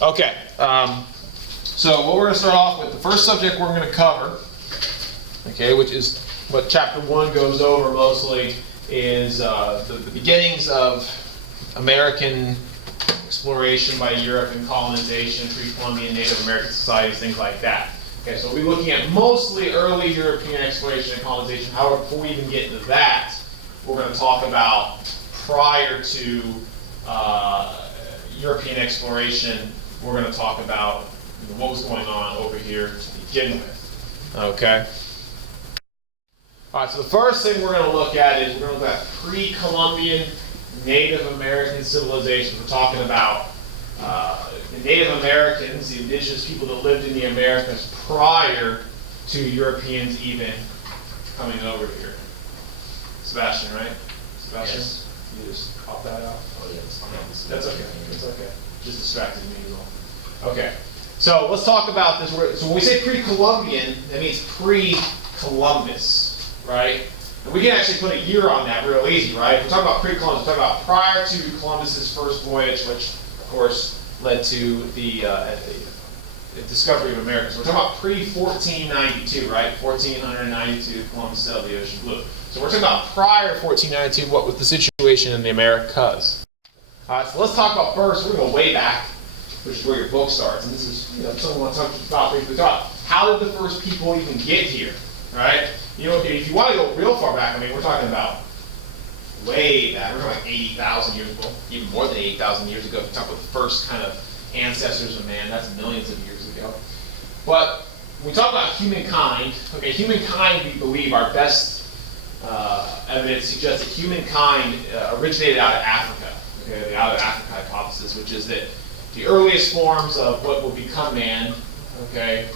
Okay, so what we're going to start off with, the first subject we're going to cover, okay, which is what chapter 1 goes over mostly, is the beginnings of American exploration by Europe and colonization, pre-Columbian Native American societies, things like that. Okay, so we'll be looking at mostly early European exploration and colonization. However, before we even get into that, we're going to talk about prior to European exploration. We're going to talk about what was going on over here to begin with. Okay. All right. So the first thing we're going to look at is we're going to look at pre-Columbian Native American civilization. We're talking about the Native Americans, the indigenous people that lived in the Americas prior to Europeans even coming over here. Sebastian, right? Sebastian? Yes. You just pop that out? Oh, yes. That's okay. That's okay. Just distracted me a little. Okay. So let's talk about this. So when we say pre-Columbian, that means pre-Columbus, right? And we can actually put a year on that real easy, right? If we're talking about pre-Columbus, we're talking about prior to Columbus's first voyage, which, of course, led to the discovery of America. So we're talking about pre-1492, right? 1492, Columbus sailed the ocean blue. So we're talking about prior to 1492, what was the situation in the Americas? All right, so let's talk about first, we're going to go way back, which is where your book starts. And this is, something I want to talk about briefly. How did the first people even get here, right? If you want to go real far back, we're talking about way back. We're talking like 80,000 years ago, even more than 80,000 years ago. If you talk about the first kind of ancestors of man, that's millions of years ago. But when we talk about humankind, okay, humankind, we believe our best evidence suggests that humankind originated out of Africa, okay, the out of Africa hypothesis, which is that the earliest forms of what will become man, okay,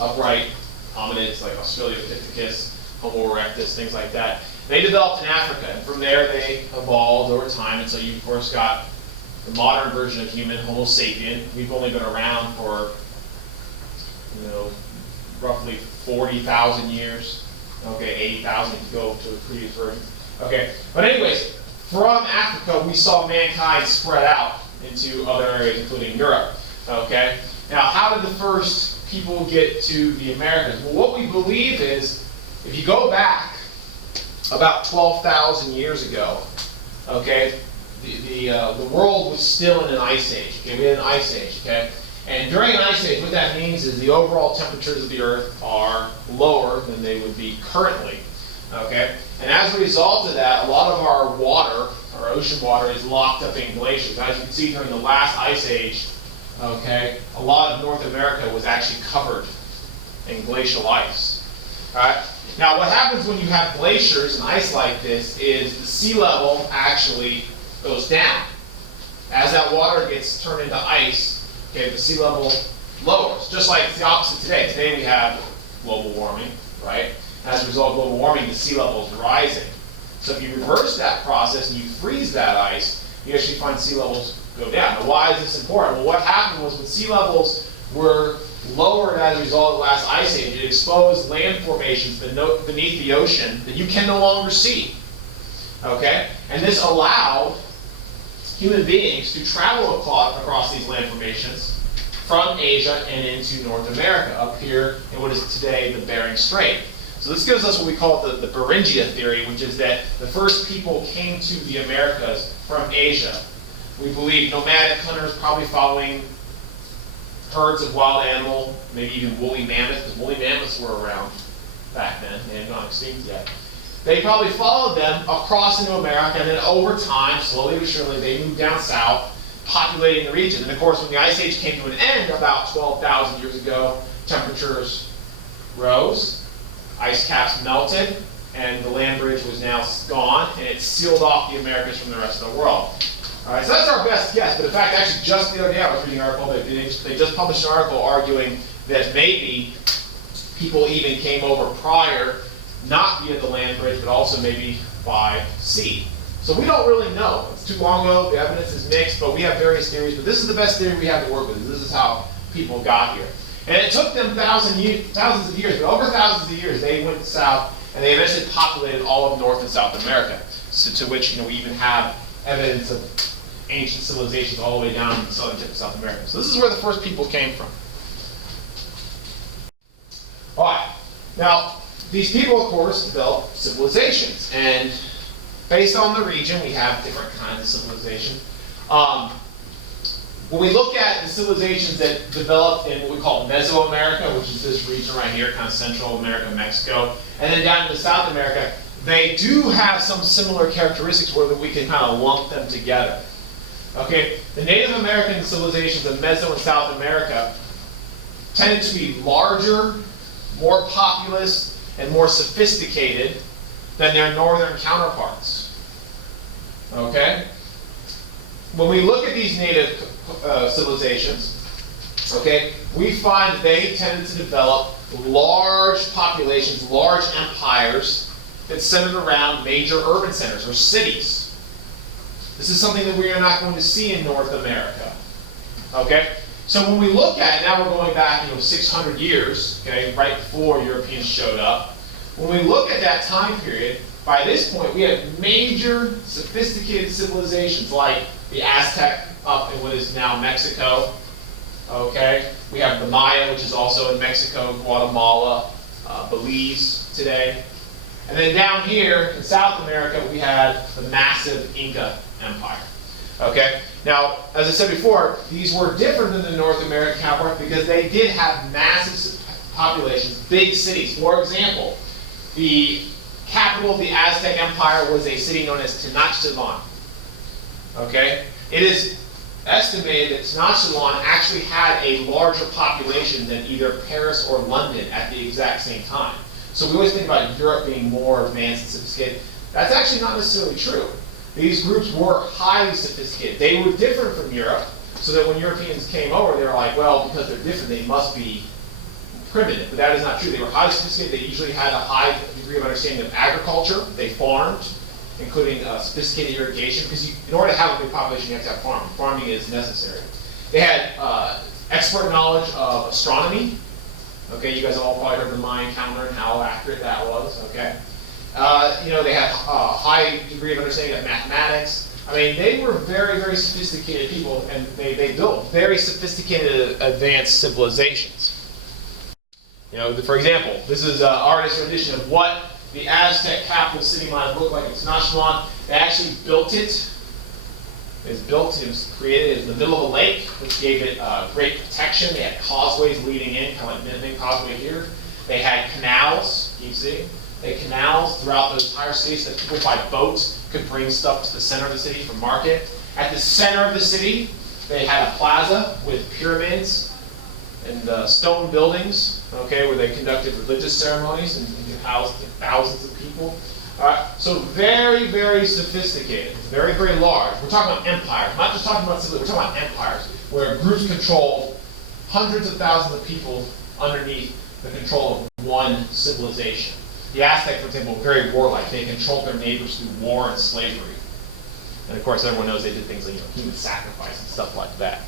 upright hominids like Australopithecus, Homo erectus, things like that, they developed in Africa, and from there they evolved over time, and so you of course got the modern version of human, Homo sapien. We've only been around for, roughly 40,000 years. Okay, 80,000 if you go to the previous version. Okay, but anyways, from Africa we saw mankind spread out into other areas, including Europe. Okay, now how did the first people get to the Americas? Well, what we believe is, if you go back about 12,000 years ago, okay, the world was still in an ice age. Okay, we had an ice age. Okay. And during an ice age, what that means is the overall temperatures of the Earth are lower than they would be currently. Okay? And as a result of that, a lot of our water, our ocean water, is locked up in glaciers. As you can see during the last ice age, okay, a lot of North America was actually covered in glacial ice. All right? Now, what happens when you have glaciers and ice like this is the sea level actually goes down. As that water gets turned into ice, okay, the sea level lowers, just like it's the opposite today. Today we have global warming, right? As a result of global warming, the sea level is rising. So if you reverse that process and you freeze that ice, you actually find sea levels go down. Now, why is this important? Well, what happened was when sea levels were lowered as a result of the last ice age, it exposed land formations beneath the ocean that you can no longer see. Okay? And this allowed human beings to travel across these land formations from Asia and into North America, up here in what is today the Bering Strait. So this gives us what we call the Beringia theory, which is that the first people came to the Americas from Asia. We believe nomadic hunters probably following herds of wild animal, maybe even woolly mammoths, because woolly mammoths were around back then. They hadn't gone extinct yet. They probably followed them across into America, and then over time, slowly but surely, they moved down south, populating the region. And of course, when the Ice Age came to an end about 12,000 years ago, temperatures rose, ice caps melted, and the land bridge was now gone, and it sealed off the Americas from the rest of the world. All right, so that's our best guess. But in fact, actually, just the other day I was reading an article, they just published an article arguing that maybe people even came over prior, not via the land bridge, but also maybe by sea. So we don't really know. It's too long ago, the evidence is mixed, but we have various theories. But this is the best theory we have to work with. This is how people got here. And it took them thousands of years, but over thousands of years, they went south, and they eventually populated all of North and South America, so to which we even have evidence of ancient civilizations all the way down in the southern tip of South America. So this is where the first people came from. All right. Now, these people, of course, developed civilizations, and based on the region, we have different kinds of civilization. When we look at the civilizations that developed in what we call Mesoamerica, which is this region right here, kind of Central America, Mexico, and then down into South America, they do have some similar characteristics where we can kind of lump them together. Okay, the Native American civilizations of Meso and South America tended to be larger, more populous, and more sophisticated than their northern counterparts. Okay? When we look at these native civilizations, okay, we find that they tended to develop large populations, large empires that centered around major urban centers or cities. This is something that we are not going to see in North America. Okay? So when we look at it, now we're going back 600 years, okay, right before Europeans showed up. When we look at that time period, by this point we have major sophisticated civilizations like the Aztec up in what is now Mexico. Okay, we have the Maya, which is also in Mexico, Guatemala, Belize today. And then down here in South America, we had the massive Inca Empire. Okay, now, as I said before, these were different than the North American counterpart because they did have massive populations, big cities. For example, the capital of the Aztec Empire was a city known as Tenochtitlan. Okay, it is estimated that Tenochtitlan actually had a larger population than either Paris or London at the exact same time. So we always think about Europe being more advanced and sophisticated. That's actually not necessarily true. These groups were highly sophisticated. They were different from Europe, so that when Europeans came over, they were like, well, because they're different, they must be primitive. But that is not true. They were highly sophisticated. They usually had a high degree of understanding of agriculture. They farmed, including sophisticated irrigation, because in order to have a big population, you have to have farming. Farming is necessary. They had expert knowledge of astronomy. Okay, you guys have all probably heard of the Mayan calendar and how accurate that was. Okay, they had a high degree of understanding of mathematics. I mean, they were very, very sophisticated people, and they built very sophisticated, advanced civilizations. For example, this is an artist's rendition of what the Aztec capital city might have looked like in Tenochtitlan. They actually built it. It was created in the middle of a lake, which gave it great protection. They had causeways leading in, kind of like Minute Causeway here. They had canals, can you see? They had canals throughout the entire city so that people by boats could bring stuff to the center of the city for market. At the center of the city, they had a plaza with pyramids and stone buildings, okay, where they conducted religious ceremonies and housed thousands of people. So very, very sophisticated, very, very large. We're talking about empires, not just talking about civilization, we're talking about empires, where groups control hundreds of thousands of people underneath the control of one civilization. The Aztec, for example, were very warlike. They controlled their neighbors through war and slavery. And of course, everyone knows they did things like human sacrifice and stuff like that.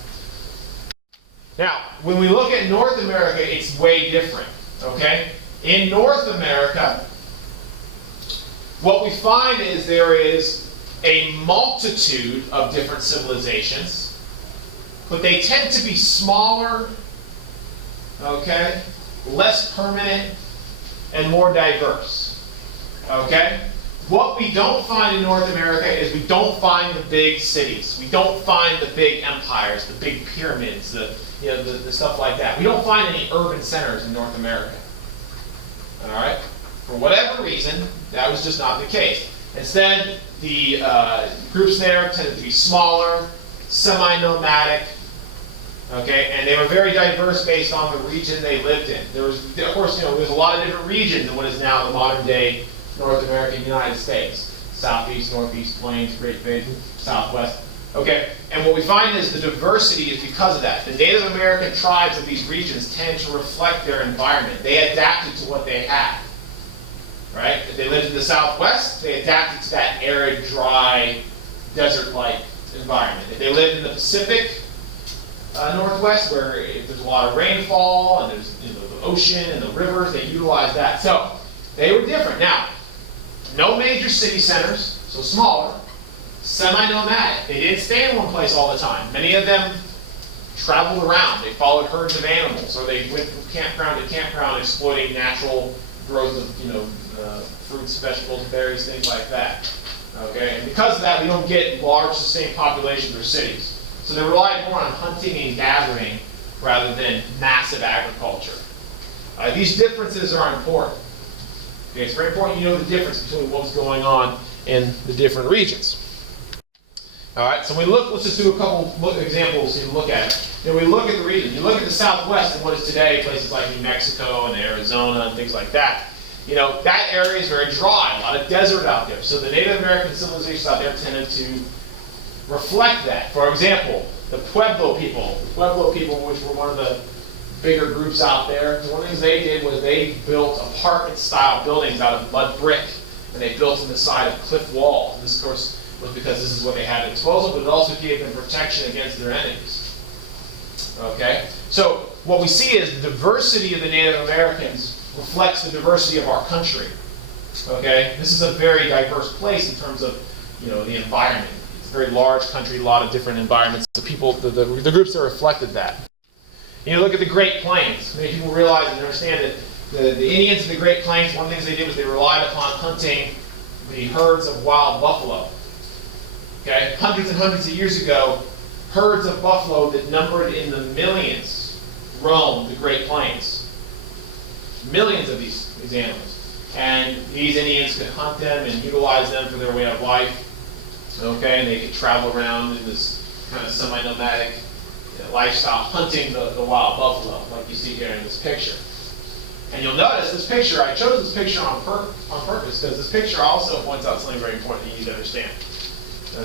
Now, when we look at North America, it's way different, okay? In North America, what we find is there is a multitude of different civilizations, but they tend to be smaller, okay, less permanent, and more diverse, okay? What we don't find in North America is we don't find the big cities. We don't find the big empires, the big pyramids, the stuff like that. We don't find any urban centers in North America, all right? For whatever reason, that was just not the case. Instead, the groups there tended to be smaller, semi-nomadic, okay, and they were very diverse based on the region they lived in. There was, of course, there's a lot of different regions in what is now the modern-day North American United States: Southeast, Northeast, Plains, Great Basin, Southwest. Okay, and what we find is the diversity is because of that. The Native American tribes of these regions tend to reflect their environment. They adapted to what they had. Right? If they lived in the Southwest, they adapted to that arid, dry, desert-like environment. If they lived in the Pacific Northwest, where there's a lot of rainfall and there's the ocean and the rivers, they utilized that. So they were different. Now, no major city centers, so smaller. Semi-nomadic. They didn't stay in one place all the time. Many of them traveled around. They followed herds of animals, or they went from campground to campground exploiting natural growth of fruits, vegetables, berries, things like that. Okay, and because of that, we don't get large sustained populations or cities. So they relied more on hunting and gathering rather than massive agriculture. These differences are important. Okay, it's very important you know the difference between what's going on in the different regions. All right, so let's just do a couple examples to look at it. We look at the region. You look at the Southwest and what is today, places like New Mexico and Arizona and things like that. That area is very dry, a lot of desert out there. So the Native American civilizations out there tended to reflect that. For example, the Pueblo people, which were one of the bigger groups out there, one of the things they did was they built apartment-style buildings out of mud brick, and they built them the side of cliff walls. This, of course, was because this is what they had at disposal, but it also gave them protection against their enemies. Okay? So what we see is the diversity of the Native Americans reflects the diversity of our country. Okay? This is a very diverse place in terms of the environment. It's a very large country, a lot of different environments. The people, the groups that reflected that. Look at the Great Plains. Many people realize and understand that the Indians of the Great Plains, one of the things they did was they relied upon hunting the herds of wild buffalo. Okay? Hundreds and hundreds of years ago, herds of buffalo that numbered in the millions roamed the Great Plains. Millions of these animals. And these Indians could hunt them and utilize them for their way of life. Okay? And they could travel around in this kind of semi-nomadic lifestyle, hunting the wild buffalo, like you see here in this picture. And you'll notice this picture, I chose this picture on purpose, because this picture also points out something very important that you need to understand.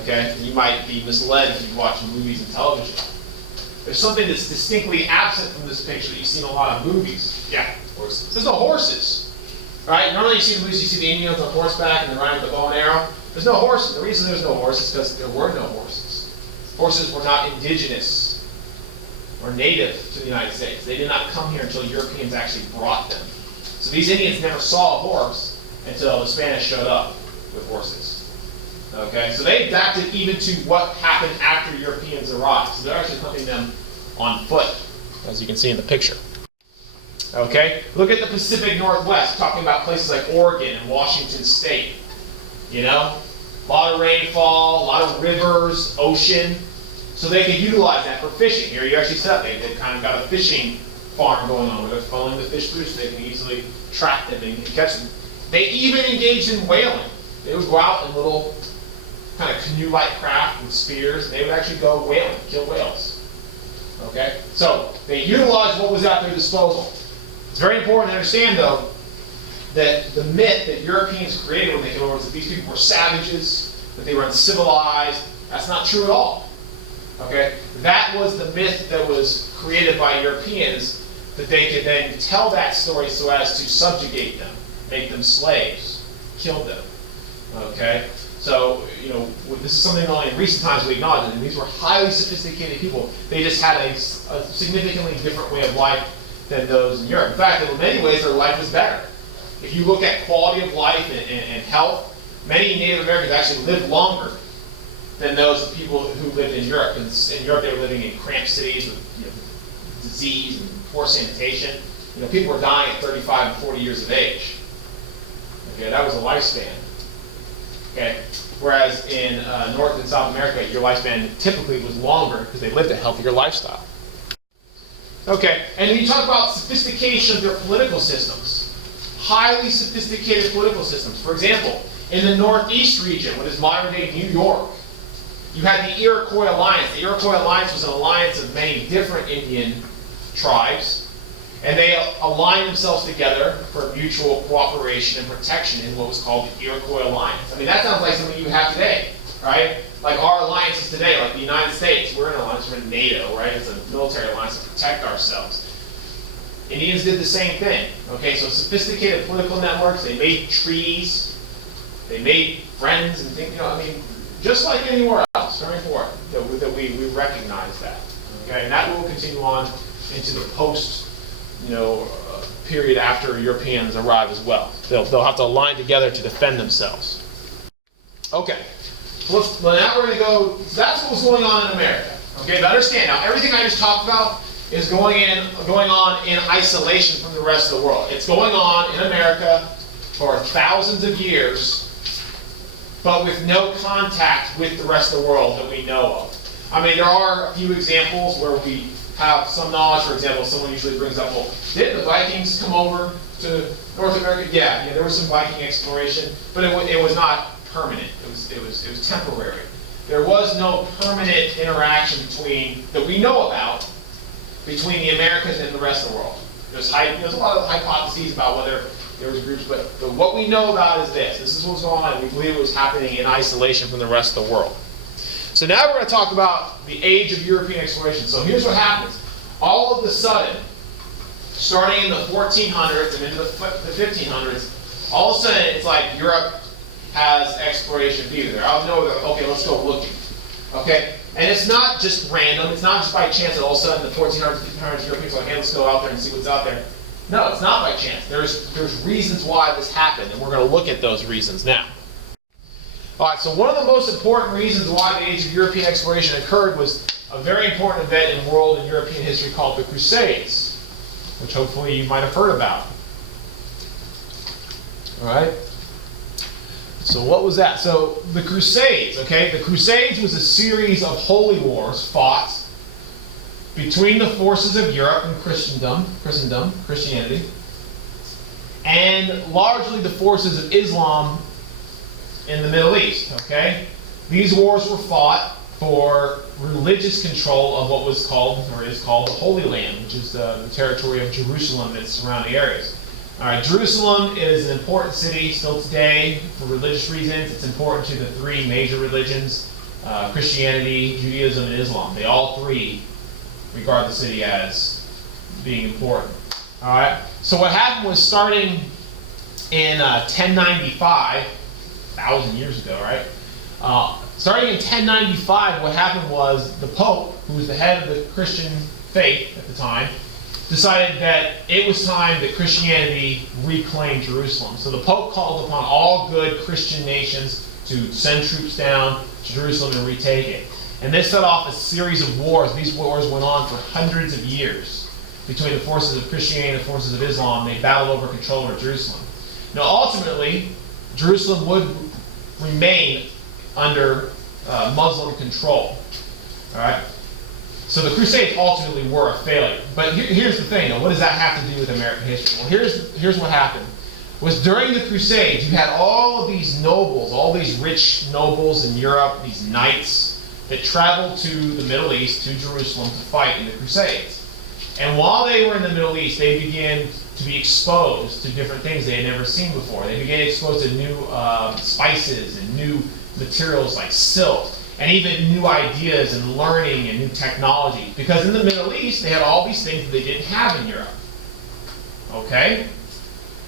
Okay? And you might be misled if you watch movies and television. There's something that's distinctly absent from this picture that you see in a lot of movies. Yeah, horses. There's no horses. Right? Normally you see in movies, you see the Indians on horseback and they're riding with a bow and arrow. There's no horses. The reason there's no horses is because there were no horses. Horses were not indigenous or native to the United States. They did not come here until Europeans actually brought them. So these Indians never saw a horse until the Spanish showed up with horses. Okay, so they adapted even to what happened after Europeans arrived. So they're actually hunting them on foot, as you can see in the picture. Okay, look at the Pacific Northwest, talking about places like Oregon and Washington State. A lot of rainfall, a lot of rivers, ocean. So they could utilize that for fishing. Here you actually set up, they kind of got a fishing farm going on where they're following the fish through so they can easily track them and catch them. They even engaged in whaling. They would go out in little kind of canoe-like craft with spears, and they would actually go whaling, kill whales. Okay? So they utilized what was at their disposal. It's very important to understand, though, that the myth that Europeans created when they came over was that these people were savages, that they were uncivilized. That's not true at all. Okay? That was the myth that was created by Europeans, that they could then tell that story so as to subjugate them, make them slaves, kill them. Okay? So, this is something only in recent times we acknowledge, and these were highly sophisticated people. They just had a significantly different way of life than those in Europe. In fact, in many ways, their life was better. If you look at quality of life and health, many Native Americans actually lived longer than those people who lived in Europe. Because in Europe, they were living in cramped cities with disease and poor sanitation. People were dying at 35 and 40 years of age. Okay, that was a lifespan. Okay, whereas in North and South America, your lifespan typically was longer because they lived a healthier lifestyle. Okay, and when you talk about sophistication of their political systems, highly sophisticated political systems. For example, in the Northeast region, what is modern-day New York, you had the Iroquois Alliance. The Iroquois Alliance was an alliance of many different Indian tribes, and they aligned themselves together for mutual cooperation and protection in what was called the Iroquois Alliance. I mean, that sounds like something you have today, right? Like our alliances today, like the United States, we're in an alliance, we're in NATO, right? It's a military alliance to protect ourselves. Indians did the same thing. Okay, so sophisticated political networks, they made treaties, they made friends and things, just like anywhere else, very important that we recognize that. Okay, and that will continue on into the post, period after Europeans arrive as well. They'll have to align together to defend themselves. Okay, now we're going to go, that's what was going on in America. Okay, but understand, now everything I just talked about is going on in isolation from the rest of the world. It's going on in America for thousands of years, but with no contact with the rest of the world that we know of. I mean, there are a few examples where we have some knowledge. For example, someone usually brings up, well, did the Vikings come over to North America? Yeah, there was some Viking exploration, but it was not permanent. It was temporary. There was no permanent interaction that we know about between the Americas and the rest of the world. There's a lot of hypotheses about whether there was groups, but what we know about is this. This is what's going on. We believe it was happening in isolation from the rest of the world. So now we're going to talk about the age of European exploration. So here's what happens. All of a sudden, starting in the 1400s and into the 1500s, all of a sudden it's like Europe has exploration view. They're out of nowhere, okay, let's go looking. Okay? And it's not just random. It's not just by chance that all of a sudden the 1400s, 1500s Europeans are like, hey, let's go out there and see what's out there. No, it's not by chance. There's reasons why this happened, and we're going to look at those reasons now. All right, so one of the most important reasons why the age of European exploration occurred was a very important event in world and European history called the Crusades, which hopefully you might have heard about. All right? So what was that? So the Crusades, okay? The Crusades was a series of holy wars fought between the forces of Europe and Christianity, and largely the forces of Islam in the Middle East, okay? These wars were fought for religious control of what was called, or is called, the Holy Land, which is the territory of Jerusalem and its surrounding areas. All right, Jerusalem is an important city still today for religious reasons. It's important to the three major religions, Christianity, Judaism, and Islam. They all three regard the city as being important. All right, so what happened was starting in 1095, 1,000 years ago, right? Starting in 1095, what happened was the Pope, who was the head of the Christian faith at the time, decided that it was time that Christianity reclaim Jerusalem. So the Pope called upon all good Christian nations to send troops down to Jerusalem and retake it. And this set off a series of wars. These wars went on for hundreds of years between the forces of Christianity and the forces of Islam. They battled over control over Jerusalem. Now ultimately, Jerusalem would remain under Muslim control. All right? So the Crusades ultimately were a failure. But here's the thing, though. What does that have to do with American history? Well, here's what happened. Was during the Crusades, you had all of these nobles, all these rich nobles in Europe, these knights, that traveled to the Middle East, to Jerusalem, to fight in the Crusades. And while they were in the Middle East, they began to be exposed to different things they had never seen before. They began exposed to new spices and new materials like silk, and even new ideas and learning and new technology. Because in the Middle East, they had all these things that they didn't have in Europe. Okay?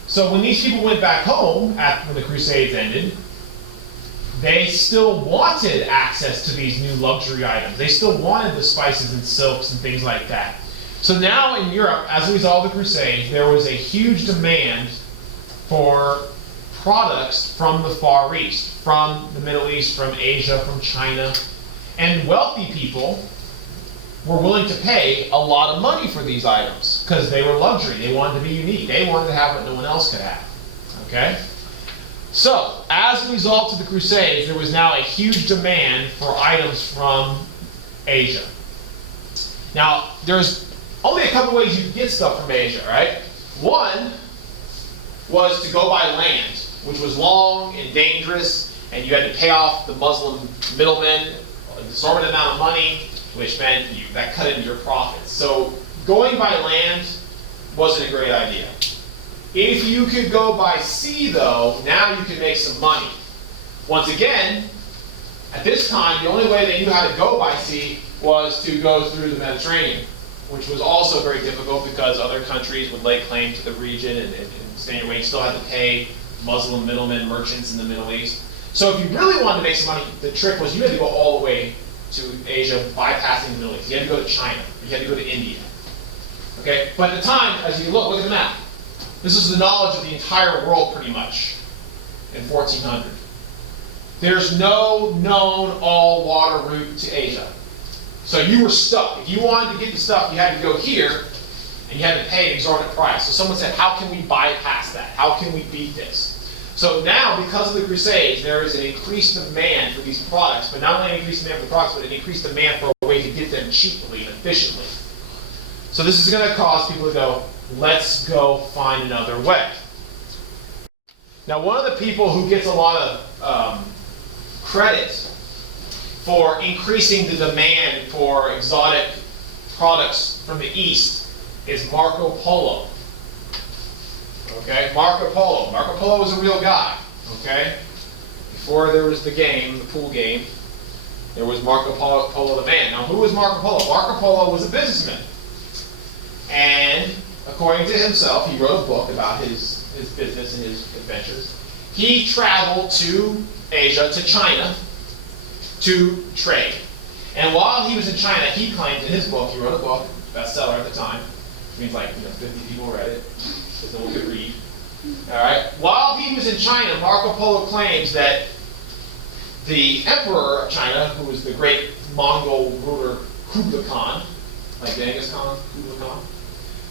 So when these people went back home after the Crusades ended, they still wanted access to these new luxury items. They still wanted the spices and silks and things like that. So now in Europe, as a result of the Crusades, there was a huge demand for products from the Far East, from the Middle East, from Asia, from China. And wealthy people were willing to pay a lot of money for these items because they were luxury. They wanted to be unique. They wanted to have what no one else could have. Okay? So, as a result of the Crusades, there was now a huge demand for items from Asia. Now, there's only a couple ways you could get stuff from Asia, right? One was to go by land, which was long and dangerous, and you had to pay off the Muslim middlemen an exorbitant amount of money, which meant that cut into your profits. So going by land wasn't a great idea. If you could go by sea, though, now you could make some money. Once again, at this time, the only way they knew how to go by sea was to go through the Mediterranean, which was also very difficult because other countries would lay claim to the region and stand your way. You still had to pay Muslim middlemen, merchants in the Middle East. So if you really wanted to make some money, the trick was you had to go all the way to Asia, bypassing the Middle East. You had to go to China. You had to go to India. Okay? But at the time, as you look at the map, this is the knowledge of the entire world pretty much in 1400. There's no known all-water route to Asia. So you were stuck. If you wanted to get the stuff, you had to go here, and you had to pay an exorbitant price. So someone said, how can we bypass that? How can we beat this? So now, because of the Crusades, there is an increased demand for these products, but not only an increased demand for the products, but an increased demand for a way to get them cheaply and efficiently. So this is going to cause people to go, let's go find another way. Now, one of the people who gets a lot of credit for increasing the demand for exotic products from the East is Marco Polo. Okay, Marco Polo. Marco Polo was a real guy. Okay, before there was the game, the pool game, there was Marco Polo the man. Now, who was Marco Polo? Marco Polo was a businessman, and according to himself, he wrote a book about his business and his adventures. He traveled to Asia, to China, to trade. And while he was in China, he claimed in his book, he wrote a book, bestseller at the time, means like 50 people read it, because no one could read. All right. While he was in China, Marco Polo claims that the emperor of China, who was the great Mongol ruler Kublai Khan, like Genghis Khan,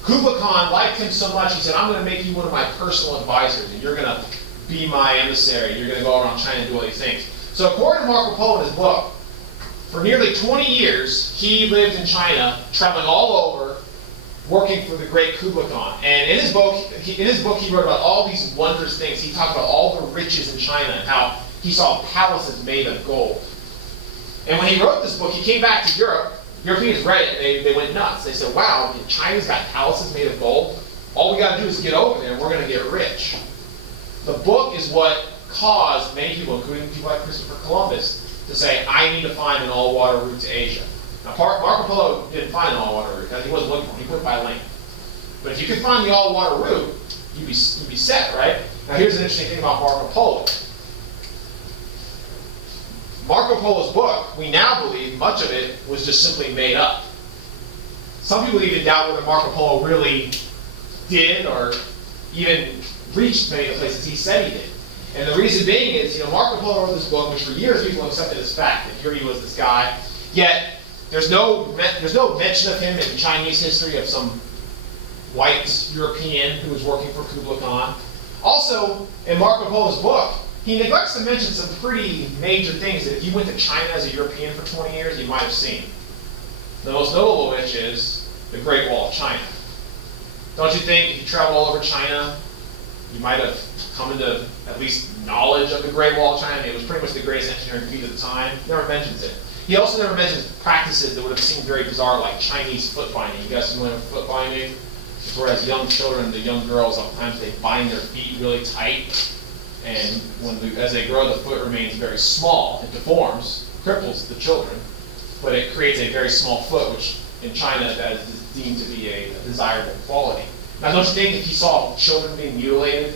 Kublai Khan liked him so much, he said, I'm going to make you one of my personal advisors, and you're going to be my emissary. You're going to go around China and do all these things. So according to Marco Polo in his book, for nearly 20 years, he lived in China, traveling all over, working for the great Kublai Khan. And in his book, he wrote about all these wondrous things. He talked about all the riches in China and how he saw palaces made of gold. And when he wrote this book, he came back to Europe. Europeans read it, and they went nuts. They said, wow, China's got palaces made of gold. All we got to do is get over there, and we're going to get rich. The book is what caused many people, including people like Christopher Columbus, to say, I need to find an all-water route to Asia. Now, Marco Polo didn't find an all-water route, because he wasn't looking for it. He went by land. But if you could find the all-water route, you'd be set, right? Now, here's an interesting thing about Marco Polo. Marco Polo's book, we now believe much of it was just simply made up. Some people even doubt whether Marco Polo really did or even reached many of the places he said he did. And the reason being is, Marco Polo wrote this book, which for years people accepted as fact, that here he was this guy. Yet, there's no mention of him in Chinese history of some white European who was working for Kublai Khan. Also, in Marco Polo's book, he neglects to mention some pretty major things that if you went to China as a European for 20 years, you might have seen. The most notable of which is the Great Wall of China. Don't you think if you travel all over China, you might have come into at least knowledge of the Great Wall of China? It was pretty much the greatest engineering feat of the time. Never mentions it. He also never mentions practices that would have seemed very bizarre, like Chinese foot binding. You guys familiar with foot binding? Whereas young children, the young girls, sometimes they bind their feet really tight. And as they grow, the foot remains very small. It deforms, cripples the children, but it creates a very small foot, which in China that is deemed to be a desirable quality. Now, don't you think if he saw children being mutilated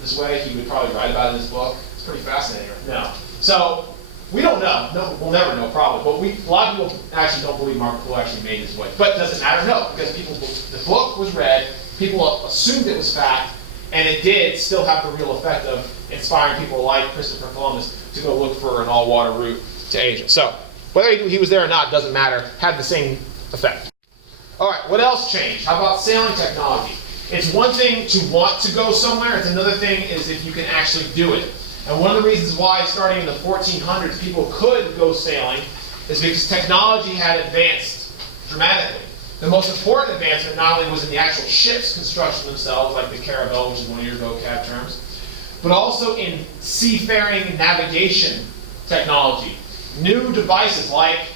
this way, he would probably write about it in his book? It's pretty fascinating. No. So, we don't know. No, we'll never know, probably. But a lot of people actually don't believe Marco Polo actually made his way. But does it matter? No, because the book was read, people assumed it was fact, and it did still have the real effect of inspiring people like Christopher Columbus to go look for an all-water route to Asia. So, whether he was there or not doesn't matter. Had the same effect. All right, what else changed? How about sailing technology? It's one thing to want to go somewhere. It's another thing is if you can actually do it. And one of the reasons why, starting in the 1400s, people could go sailing is because technology had advanced dramatically. The most important advancement not only was in the actual ship's construction themselves, like the caravel, which is one of your vocab terms, but also in seafaring navigation technology. New devices like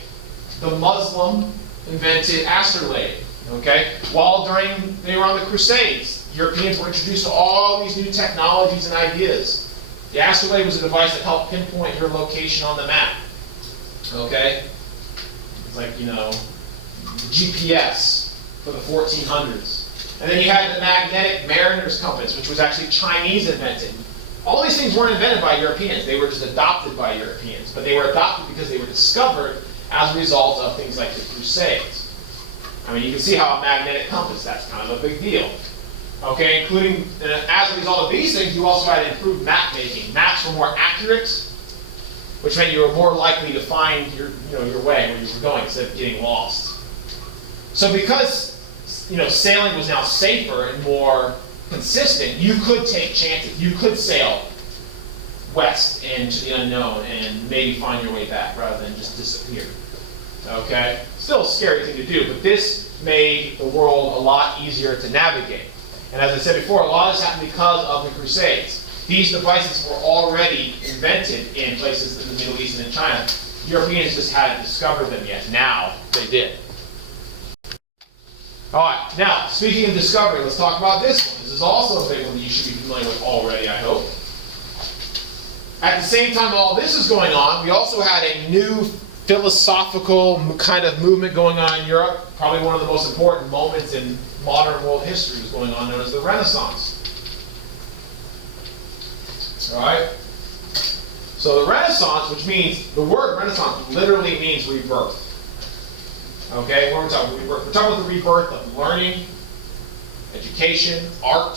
the Muslim invented astrolabe. Okay? While they were on the Crusades, Europeans were introduced to all these new technologies and ideas. The astrolabe was a device that helped pinpoint your location on the map. Okay? It's like, GPS for the 1400s. And then you had the magnetic mariner's compass, which was actually Chinese invented. All these things weren't invented by Europeans. They were just adopted by Europeans. But they were adopted because they were discovered as a result of things like the Crusades. I mean, you can see how a magnetic compass, that's kind of a big deal. Okay, including, as a result of these things, you also had improved map making. Maps were more accurate, which meant you were more likely to find your way where you were going instead of getting lost. So because sailing was now safer and more consistent, you could take chances. You could sail west into the unknown and maybe find your way back rather than just disappear. Okay? Still a scary thing to do, but this made the world a lot easier to navigate. And as I said before, a lot of this happened because of the Crusades. These devices were already invented in places in the Middle East and in China. Europeans just hadn't discovered them yet. Now they did. All right, now, speaking of discovery, let's talk about this one. This is also a big one that you should be familiar with already, I hope. At the same time all this is going on, we also had a new philosophical kind of movement going on in Europe. Probably one of the most important moments in modern world history was going on, known as the Renaissance. All right? So the Renaissance, which means, the word Renaissance literally means rebirth. Okay, what are we talking about? Rebirth. We're talking about the rebirth of learning, education, art,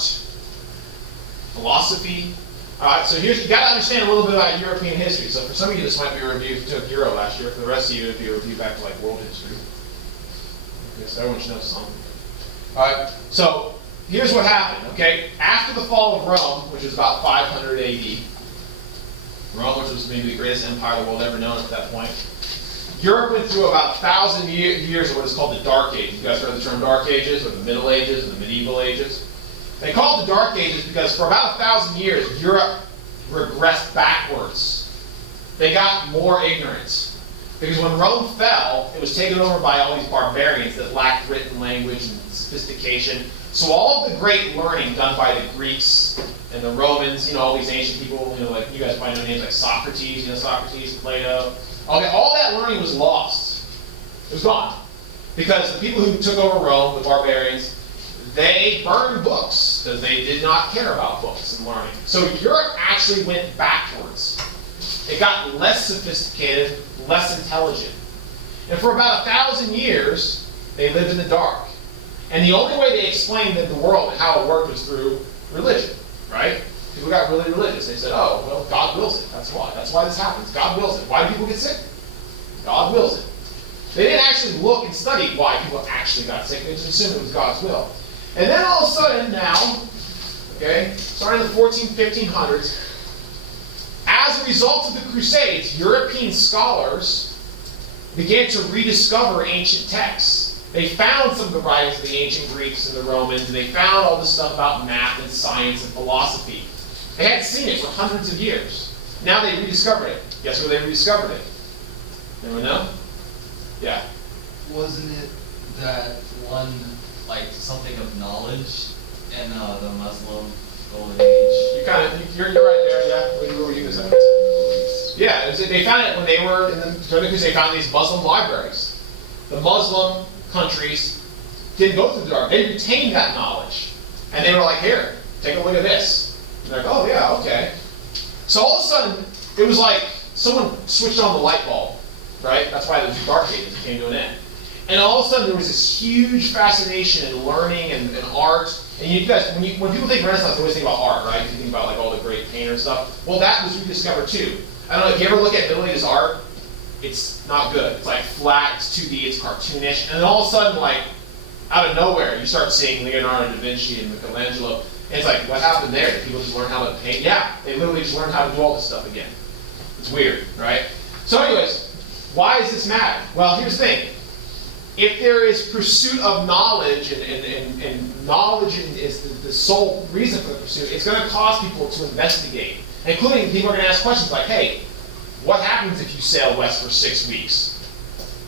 philosophy. All right, so here's, you got to understand a little bit about European history. So for some of you, this might be a review if you took Euro last year. For the rest of you, it would be a review back to like world history. Okay, so everyone should know something. All right, so here's what happened. Okay, after the fall of Rome, which is about 500 AD, Rome, which was maybe the greatest empire the world ever known at that point, Europe went through about 1,000 years of what is called the Dark Ages. You guys heard the term Dark Ages, or the Middle Ages, and the Medieval Ages? They call it the Dark Ages because for about 1,000 years, Europe regressed backwards. They got more ignorant. Because when Rome fell, it was taken over by all these barbarians that lacked written language and sophistication. So all of the great learning done by the Greeks and the Romans, all these ancient people, like you guys probably know names like Socrates, Socrates, Plato. Okay, all that learning was lost. It was gone. Because the people who took over Rome, the barbarians, they burned books because they did not care about books and learning. So Europe actually went backwards. It got less sophisticated, less intelligent. And for about 1,000 years, they lived in the dark. And the only way they explained the world and how it worked was through religion, right? People got really religious. They said, oh, well, God wills it. That's why. That's why this happens. God wills it. Why do people get sick? God wills it. They didn't actually look and study why people actually got sick. They just assumed it was God's will. And then all of a sudden now, okay, starting in the 1500s, as a result of the Crusades, European scholars began to rediscover ancient texts. They found some of the writings of the ancient Greeks and the Romans, and they found all this stuff about math and science and philosophy. They hadn't seen it for hundreds of years. Now they rediscovered it. Guess where they rediscovered it? Anyone know? Yeah. Wasn't it that one, like something of knowledge in the Muslim Golden Age? You're right there, yeah. Where were you this at? Yeah, they found it when they were in the Crusades. They found these Muslim libraries. The Muslim countries didn't go through the dark. They retained that knowledge. And they were like, here, take a look at this. And they're like, oh yeah, okay. So all of a sudden, it was like someone switched on the light bulb, right? That's why the Dark Ages came to an end. And all of a sudden, there was this huge fascination in learning and art. And you guys, when people think Renaissance, they always think about art, right? You think about like all the great painters and stuff. Well, that was rediscovered too. I don't know if you ever look at Middle Ages art, it's not good. It's like flat, it's 2D, it's cartoonish. And then all of a sudden, like, out of nowhere, you start seeing Leonardo da Vinci and Michelangelo. And it's like, what happened there? Did people just learn how to paint? Yeah, they literally just learned how to do all this stuff again. It's weird, right? So anyways, why does this matter? Well, here's the thing. If there is pursuit of knowledge, and knowledge is the sole reason for the pursuit, it's going to cause people to investigate. Including people are going to ask questions like, hey, what happens if you sail west for 6 weeks?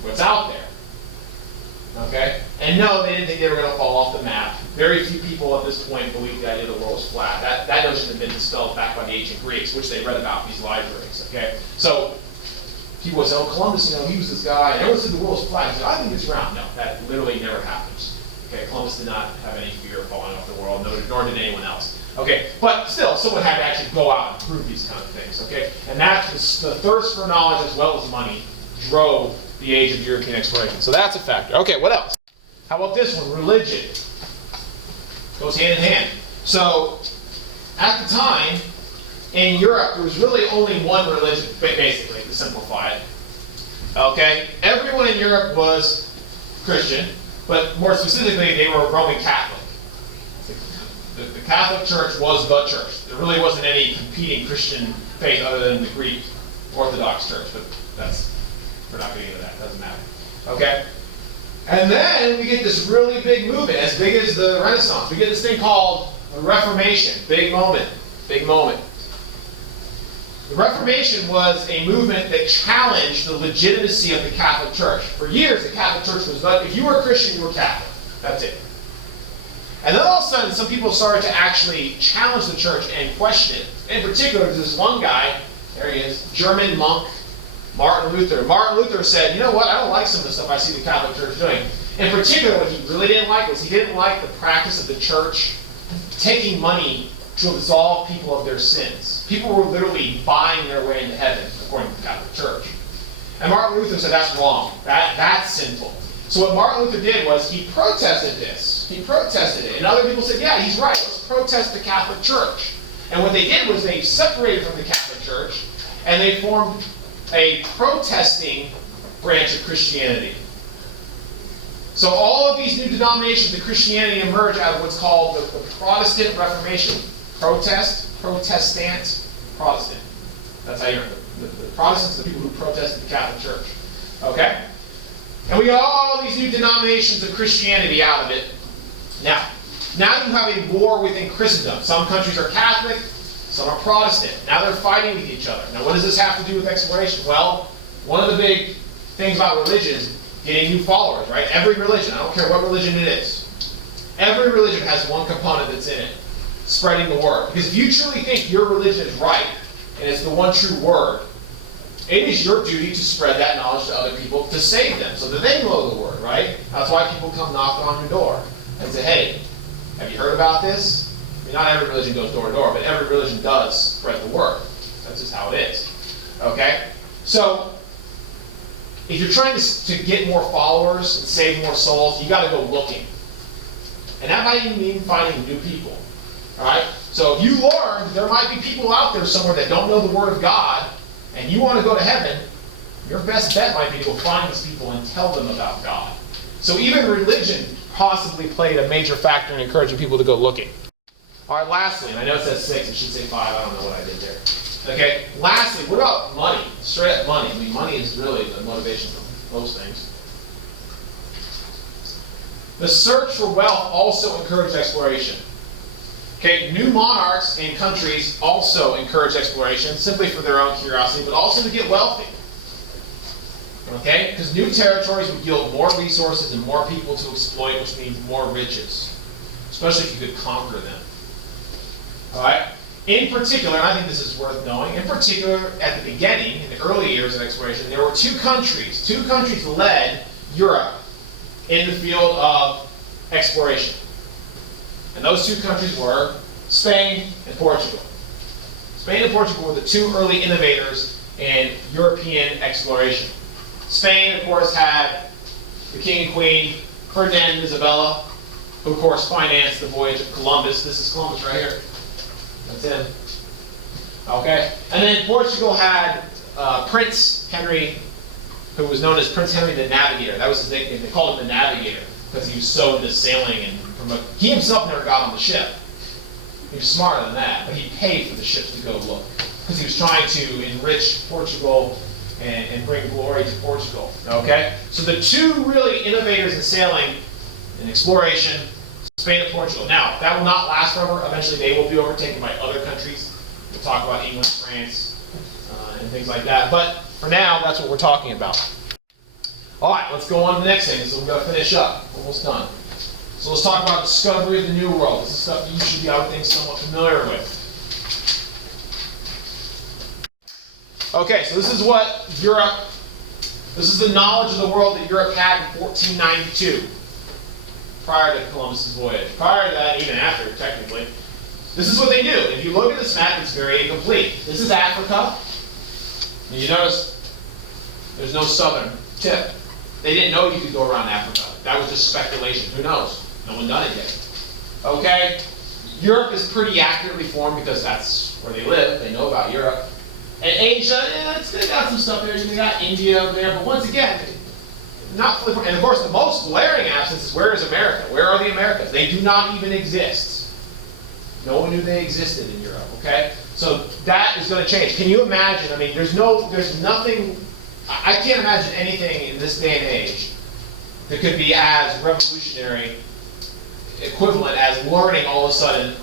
What's out there? Okay? And no, they didn't think they were going to fall off the map. Very few people at this point believed the idea the world was flat. That notion had been dispelled back by the ancient Greeks, which they read about in these libraries. Okay? So people would say, oh, Columbus, he was this guy, and everyone said the world was flat. He said, I think it's round. No, that literally never happens. Okay? Columbus did not have any fear of falling off the world, nor did anyone else. Okay, but still, someone had to actually go out and prove these kind of things, okay? And that's the thirst for knowledge as well as money drove the age of European exploration. So that's a factor. Okay, what else? How about this one? Religion. Goes hand in hand. So, at the time, in Europe, there was really only one religion, basically. The simplify it. Okay? Everyone in Europe was Christian, but more specifically, they were Roman Catholic. The Catholic Church was the church. There really wasn't any competing Christian faith other than the Greek Orthodox Church, but we're not getting into that. Doesn't matter. Okay? And then we get this really big movement, as big as the Renaissance. We get this thing called the Reformation. Big moment. Big moment. The Reformation was a movement that challenged the legitimacy of the Catholic Church. For years, the Catholic Church was, if you were a Christian, you were Catholic. That's it. And then all of a sudden, some people started to actually challenge the church and question it. In particular, there's this one guy, there he is, German monk, Martin Luther. Martin Luther said, you know what, I don't like some of the stuff I see the Catholic Church doing. In particular, what he really didn't like was he didn't like the practice of the church taking money to absolve people of their sins. People were literally buying their way into heaven, according to the Catholic Church. And Martin Luther said that's wrong. That's sinful. So what Martin Luther did was he protested this. He protested it. And other people said, yeah, he's right. Let's protest the Catholic Church. And what they did was they separated from the Catholic Church and they formed a protesting branch of Christianity. So all of these new denominations of Christianity emerge out of what's called the Protestant Reformation. Protest, Protestant, Protestant. That's how you heard it. The Protestants are the people who protested the Catholic Church. Okay? And we got all these new denominations of Christianity out of it. Now you have a war within Christendom. Some countries are Catholic, some are Protestant. Now they're fighting with each other. Now what does this have to do with exploration? Well, one of the big things about religion is getting new followers, right? Every religion, I don't care what religion it is, every religion has one component that's in it, spreading the word. Because if you truly think your religion is right, and it's the one true word, it is your duty to spread that knowledge to other people to save them, so that they know the word, right? That's why people come knocking on your door and say, hey, have you heard about this? I mean, not every religion goes door to door, but every religion does spread the word. That's just how it is. Okay? So, if you're trying to get more followers and save more souls, you got to go looking. And that might even mean finding new people. Alright? So if you learn there might be people out there somewhere that don't know the Word of God, and you want to go to heaven, your best bet might be to go find these people and tell them about God. So even religion possibly played a major factor in encouraging people to go looking. Alright, lastly, and I know it says 6, it should say 5, I don't know what I did there. Okay, lastly, what about money? Straight up money. I mean, money is really the motivation for most things. The search for wealth also encouraged exploration. Okay, new monarchs and countries also encourage exploration, simply for their own curiosity, but also to get wealthy. Okay, because new territories would yield more resources and more people to exploit, which means more riches, especially if you could conquer them. All right. In particular, and I think this is worth knowing, in particular, at the beginning, in the early years of exploration, there were two countries led Europe in the field of exploration. And those two countries were Spain and Portugal. Spain and Portugal were the two early innovators in European exploration. Spain, of course, had the king and queen, Ferdinand and Isabella, who, of course, financed the voyage of Columbus. This is Columbus right here. That's him. Okay? And then Portugal had Prince Henry, who was known as Prince Henry the Navigator. That was his nickname. They called him the Navigator because he was so into sailing. And he himself never got on the ship. He was smarter than that, but he paid for the ships to go look because he was trying to enrich Portugal and bring glory to Portugal. Okay? So the two really innovators in sailing and exploration, Spain and Portugal. Now, that will not last forever. Eventually they will be overtaken by other countries. We'll talk about England, France, and things like that. But for now, that's what we're talking about. All right, let's go on to the next thing. So we're going to finish up. Almost done. So let's talk about discovery of the New World. This is stuff you should be, I would think, somewhat familiar with. Okay, so this is what this is the knowledge of the world that Europe had in 1492, prior to Columbus's voyage. Prior to that, even after, technically. This is what they do. If you look at this map, it's very incomplete. This is Africa. And you notice there's no southern tip. They didn't know you could go around Africa. That was just speculation. Who knows? No one done it yet. Okay? Europe is pretty accurately formed because that's where they live. They know about Europe. And Asia, they got some stuff there. You got India over there, but once again, not fully. And of course, the most glaring absence is where is America? Where are the Americas? They do not even exist. No one knew they existed in Europe. Okay, so that is going to change. Can you imagine? I mean, there's nothing. I can't imagine anything in this day and age that could be as revolutionary, equivalent as learning all of a sudden,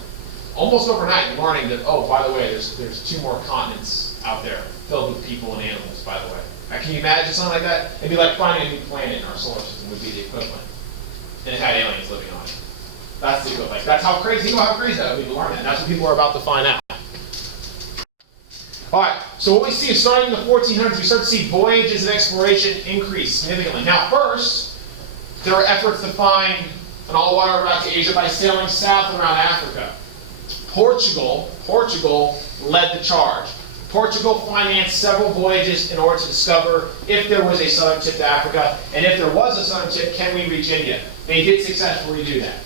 almost overnight, learning that, oh, by the way, there's 2 more continents out there filled with people and animals, by the way. Now, can you imagine something like that? It'd be like finding a new planet in our solar system would be the equivalent. And it had aliens living on it. That's the equivalent. That's how crazy, you know how crazy that would be to learn that. And that's what people are about to find out. All right, so what we see is starting in the 1400s, we start to see voyages and exploration increase significantly. Now, first, there are efforts to find an all-water route to Asia by sailing south around Africa. Portugal led the charge. Portugal financed several voyages in order to discover if there was a southern tip to Africa, and if there was a southern tip, can we reach India? They did successfully do that.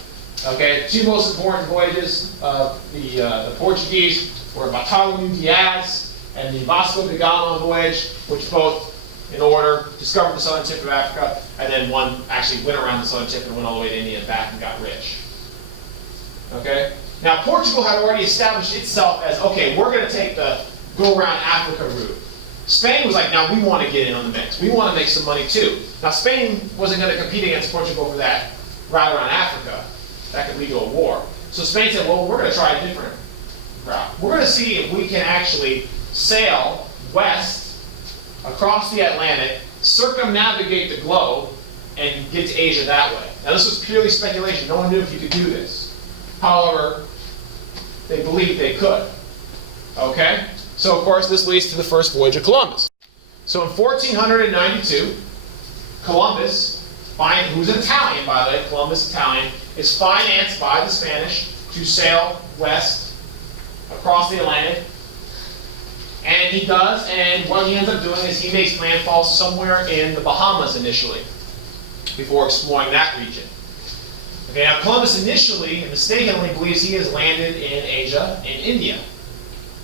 Okay, 2 most important voyages of the Portuguese were Bartolomeu Diaz and the Vasco da Gama voyage, which both, in order, discovered the southern tip of Africa, and then one actually went around the southern tip and went all the way to India and back and got rich. Okay? Now, Portugal had already established itself as, okay, we're going to take the go around Africa route. Spain was like, now we want to get in on the mix. We want to make some money too. Now, Spain wasn't going to compete against Portugal for that route around Africa. That could lead to a war. So Spain said, well, we're going to try a different route. We're going to see if we can actually sail west across the Atlantic, circumnavigate the globe, and get to Asia that way. Now, this was purely speculation. No one knew if you could do this. However, they believed they could. Okay? So, of course, this leads to the first voyage of Columbus. So, in 1492, Columbus, who's an Italian, by the way, Columbus, Italian, is financed by the Spanish to sail west across the Atlantic. And he does, and what he ends up doing is he makes landfall somewhere in the Bahamas initially, before exploring that region. Okay, now Columbus initially, mistakenly, believes he has landed in Asia, in India.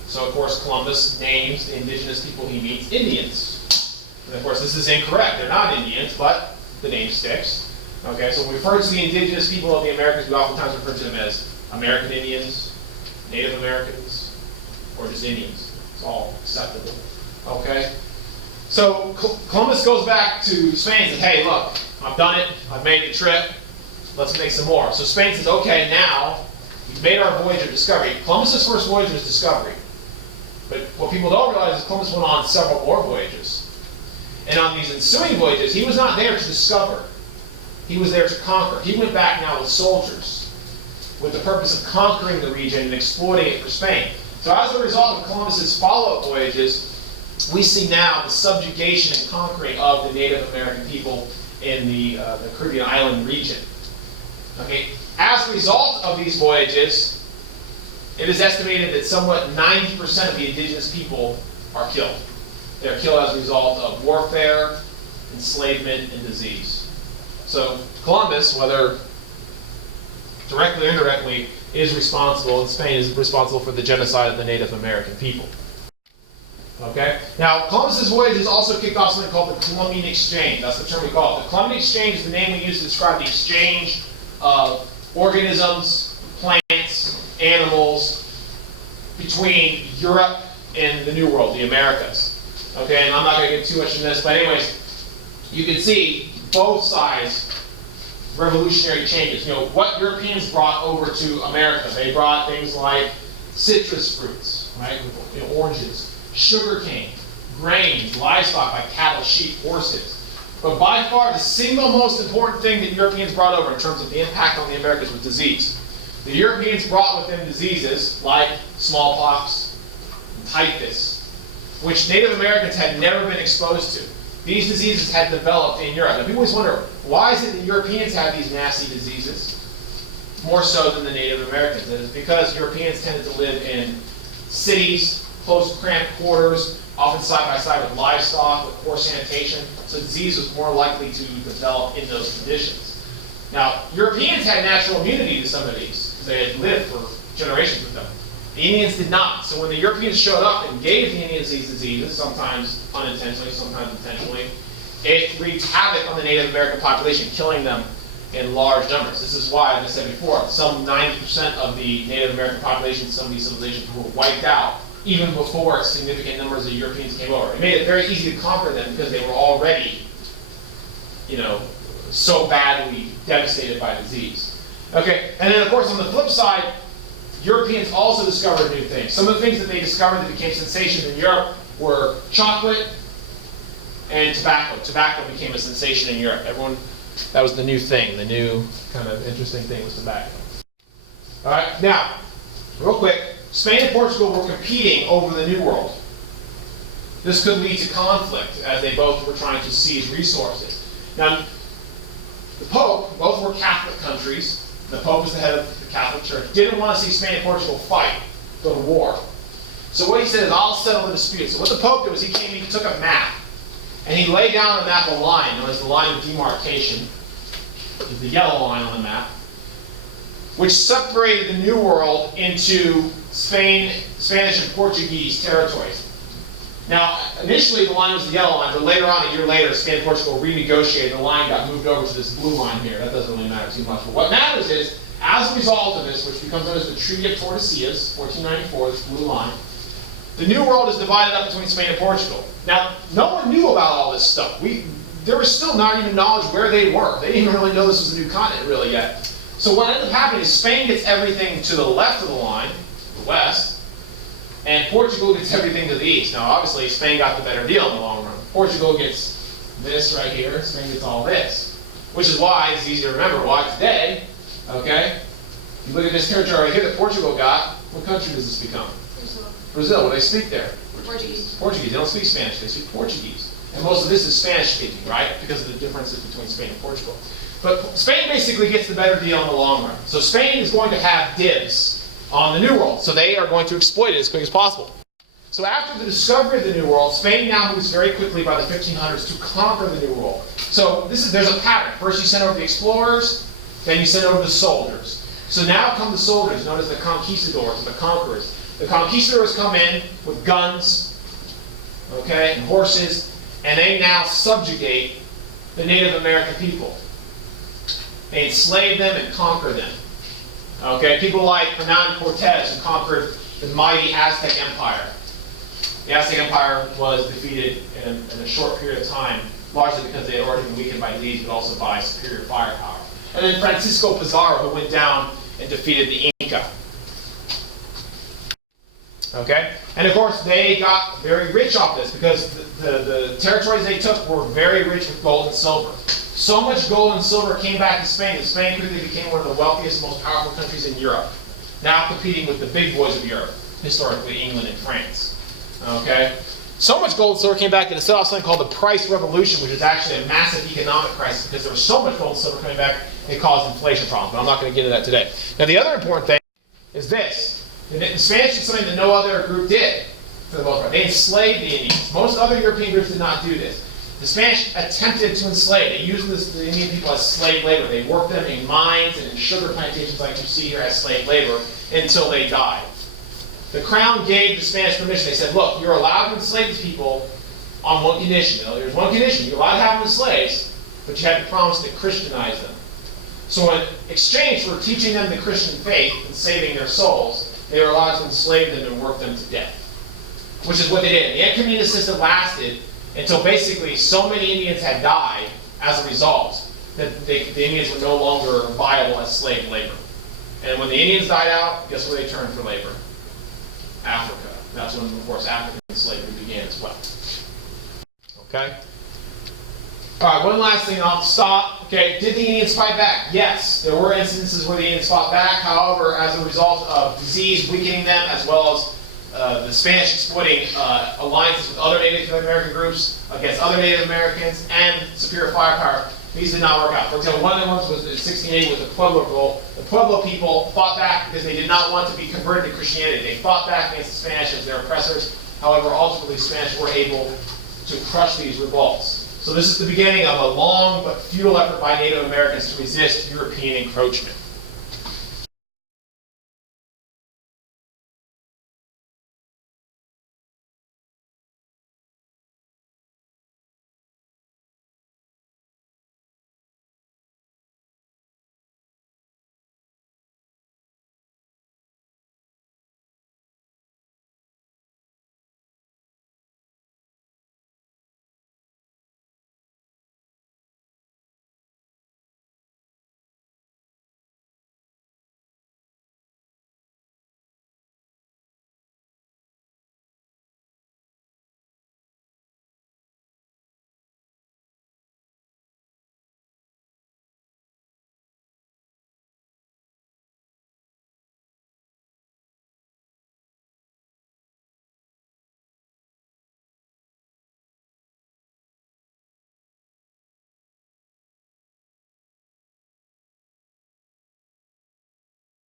So, of course, Columbus names the indigenous people he meets Indians. And, of course, this is incorrect. They're not Indians, but the name sticks. Okay, so when we refer to the indigenous people of the Americas, we oftentimes refer to them as American Indians, Native Americans, or just Indians. It's all acceptable. Okay? So Columbus goes back to Spain and says, hey, look, I've done it. I've made the trip. Let's make some more. So Spain says, okay, now we've made our voyage of discovery. Columbus's first voyage was discovery. But what people don't realize is Columbus went on several more voyages. And on these ensuing voyages, he was not there to discover. He was there to conquer. He went back now with soldiers with the purpose of conquering the region and exploiting it for Spain. So as a result of Columbus's follow-up voyages, we see now the subjugation and conquering of the Native American people in the Caribbean island region. Okay. As a result of these voyages, it is estimated that somewhat 90% of the indigenous people are killed. They're killed as a result of warfare, enslavement, and disease. So Columbus, whether directly or indirectly, is responsible, and Spain is responsible for the genocide of the Native American people. Okay? Now, Columbus's voyages also kicked off something called the Columbian Exchange. That's the term we call it. The Columbian Exchange is the name we use to describe the exchange of organisms, plants, animals between Europe and the New World, the Americas. Okay, and I'm not going to get too much into this, but anyways, you can see both sides revolutionary changes. You know, what Europeans brought over to America. They brought things like citrus fruits, right? You know, oranges, sugarcane, grains, livestock like cattle, sheep, horses. But by far, the single most important thing that Europeans brought over in terms of the impact on the Americas was disease. The Europeans brought with them diseases like smallpox and typhus, which Native Americans had never been exposed to. These diseases had developed in Europe. Now, people always wonder, why is it that Europeans have these nasty diseases more so than the Native Americans? And it's because Europeans tended to live in cities, close, cramped quarters, often side by side with livestock, with poor sanitation. So disease was more likely to develop in those conditions. Now, Europeans had natural immunity to some of these, because they had lived for generations with them. The Indians did not. So when the Europeans showed up and gave the Indians these diseases, sometimes unintentionally, sometimes intentionally, it wreaked havoc on the Native American population, killing them in large numbers. This is why, as I said before, some 90% of the Native American population in some of these civilizations were wiped out even before significant numbers of Europeans came over. It made it very easy to conquer them because they were already, so badly devastated by disease. Okay, and then of course on the flip side, Europeans also discovered new things. Some of the things that they discovered that became sensations in Europe were chocolate and tobacco. Tobacco became a sensation in Europe. That was the new thing. The new kind of interesting thing was tobacco. All right, now, real quick, Spain and Portugal were competing over the New World. This could lead to conflict as they both were trying to seize resources. Now, the Pope, both were Catholic countries. The Pope is the head of the Catholic Church. Didn't want to see Spain and Portugal fight, go to war. So what he said is, I'll settle the dispute. So what the Pope did was he took a map, and he laid down on the map a line known as the line of demarcation, which is the yellow line on the map, which separated the New World into Spanish and Portuguese territories. Now, initially the line was the yellow line, but later on, a year later, Spain and Portugal renegotiated. The line got moved over to this blue line here. That doesn't really matter too much. But what matters is, as a result of this, which becomes known as the Treaty of Tordesillas, 1494, this blue line, the New World is divided up between Spain and Portugal. Now, no one knew about all this stuff. There was still not even knowledge where they were. They didn't even really know this was a new continent really yet. So what ended up happening is Spain gets everything to the left of the line, the west, and Portugal gets everything to the east. Now, obviously, Spain got the better deal in the long run. Portugal gets this right here. Spain gets all this, which is why it's easy to remember why today, okay, you look at this territory right here that Portugal got, what country does this become? Brazil. What do they speak there? Portuguese. Portuguese. They don't speak Spanish. They speak Portuguese. And most of this is Spanish speaking, right? Because of the differences between Spain and Portugal. But Spain basically gets the better deal in the long run. So Spain is going to have dibs on the New World. So they are going to exploit it as quick as possible. So after the discovery of the New World, Spain now moves very quickly by the 1500s to conquer the New World. So there's a pattern. First you send over the explorers, then you send over the soldiers. So now come the soldiers, known as the conquistadors, or the conquerors. The conquistadors come in with guns, okay, and horses, and they now subjugate the Native American people. They enslave them and conquer them. Okay, people like Hernan Cortez, who conquered the mighty Aztec Empire. The Aztec Empire was defeated in a short period of time, largely because they had already been weakened by disease, but also by superior firepower. And then Francisco Pizarro, who went down and defeated the Inca. Okay, and of course they got very rich off this because the territories they took were very rich with gold and silver. So much gold and silver came back to Spain that Spain quickly became one of the wealthiest, most powerful countries in Europe. Now competing with the big boys of Europe, historically England and France. Okay, so much gold and silver came back that it set off something called the Price Revolution, which is actually a massive economic crisis because there was so much gold and silver coming back it caused inflation problems. But I'm not going to get into that today. Now the other important thing is this. The Spanish did something that no other group did, for the most part. They enslaved the Indians. Most other European groups did not do this. The Spanish attempted to enslave. They used the Indian people as slave labor. They worked them in mines and in sugar plantations like you see here as slave labor until they died. The crown gave the Spanish permission. They said, look, you're allowed to enslave these people on one condition. There's one condition. You're allowed to have them as slaves, but you have to promise to Christianize them. So in exchange for teaching them the Christian faith and saving their souls, they were allowed to enslave them and work them to death, which is what they did. The encomienda system lasted until basically so many Indians had died as a result that the Indians were no longer viable as slave labor. And when the Indians died out, guess where they turned for labor? Africa. That's when, of course, African slavery began as well. Okay? All right, one last thing, I'll stop. Okay, did the Indians fight back? Yes, there were instances where the Indians fought back. However, as a result of disease weakening them, as well as the Spanish exploiting alliances with other Native American groups against other Native Americans and superior firepower, these did not work out. For example, one of the ones was in 1680 with the Pueblo Revolt. The Pueblo people fought back because they did not want to be converted to Christianity. They fought back against the Spanish as their oppressors. However, ultimately, the Spanish were able to crush these revolts. So this is the beginning of a long but futile effort by Native Americans to resist European encroachment.